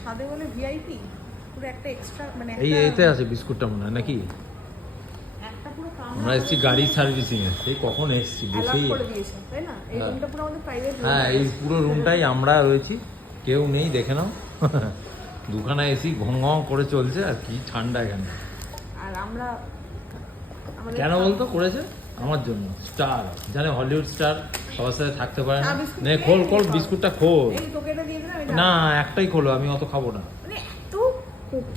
ছাদে বলে ভিআইপি পুরো একটা এক্সট্রা মানে এই এতে আছে বিস্কুটটা মনে হয় নাকি? একটা পুরো আমরা এসেছি গাড়ি সার্ভিসিং এ, সেই কখন এসেছি বেশি। করে দিয়েছে তাই না? এই রুমটা পুরো আমাদের প্রাইভেট রুম। হ্যাঁ, এই পুরো রুমটাই আমরা রয়েছি, কেউ নেই, দেখে নাও। দুখানা এসি ঘং ঘং করে চলছে, আর কি ঠান্ডা এখানে। আর আমরা কেন বলতো করেছে? আমার জন্য, স্টার জানে, হলিউড স্টার সবার সাথে থাকতে পারে না। নে খোল খোল বিস্কুটটা খোল। এই তোকে এটা দিয়ে দিলাম। না একটাই খোলো, আমি অত খাবো না। মানে এত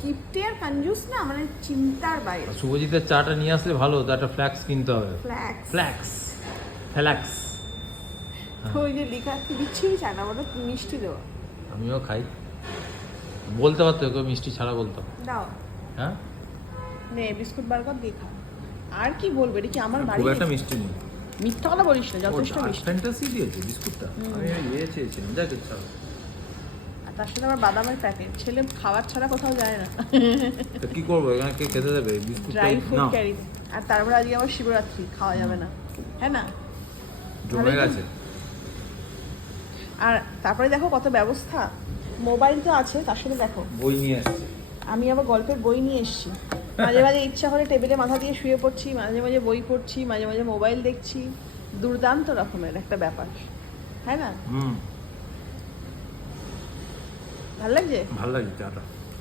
কিপটে আর কনজুস না, মানে চিন্তার বাইরে। শুভজিতের চাটা নিয়ে আসলে ভালো, তো একটা ফ্ল্যাক্স কিনতে হবে। ফ্ল্যাক্স ফ্ল্যাক্স ফ্ল্যাক্স ওই যে লেখা দিচ্ছি চায় না, বলো মিষ্টি দেবো। আমিও খাই, বলতে পারতো ওকে মিষ্টি ছাড়া বলতাম। দাও হ্যাঁ, নে বিস্কুট বার্গার দিয়ে খা। আর কি বলবে, এটা কি আমার বাড়ি? খুব একটা মিষ্টি নেই। মিথ্যা কথা বলিস না, যথেষ্ট মিষ্টি। ফ্যান্টাসি দিয়েছে বিস্কুটটা, আমি ইয়ে চেয়েছিলাম, যাক ইচ্ছা হবে। আর তার সাথে আবার বাদামের প্যাকেট। ছেলে খাবার ছাড়া কোথাও যায় না। তো কি করবো, এখানে কে খেতে দেবে বিস্কুট? Dry fruit carry. আর তারপরে আজকে আমার শিবরাত্রি, খাওয়া যাবে না, হ্যাঁ না? জমে গেছে। আর তারপরে দেখো কত ব্যবস্থা, মোবাইল তো আছে, তার সাথে দেখো বই নিয়ে আসছে। আমি আবার গল্পের বই নিয়ে এসেছি। মাঝে মাঝে ইচ্ছা করে টেবিলে মাথা দিয়ে শুয়ে পড়ছি, মাঝে মাঝে বই পড়ছি, মাঝে মাঝে মোবাইল দেখছি। দুর্দান্ত রকমের একটা ব্যাপার, হ্যাঁ না? হুম, ভাল লাগছে? ভালো লাগছে চাটা।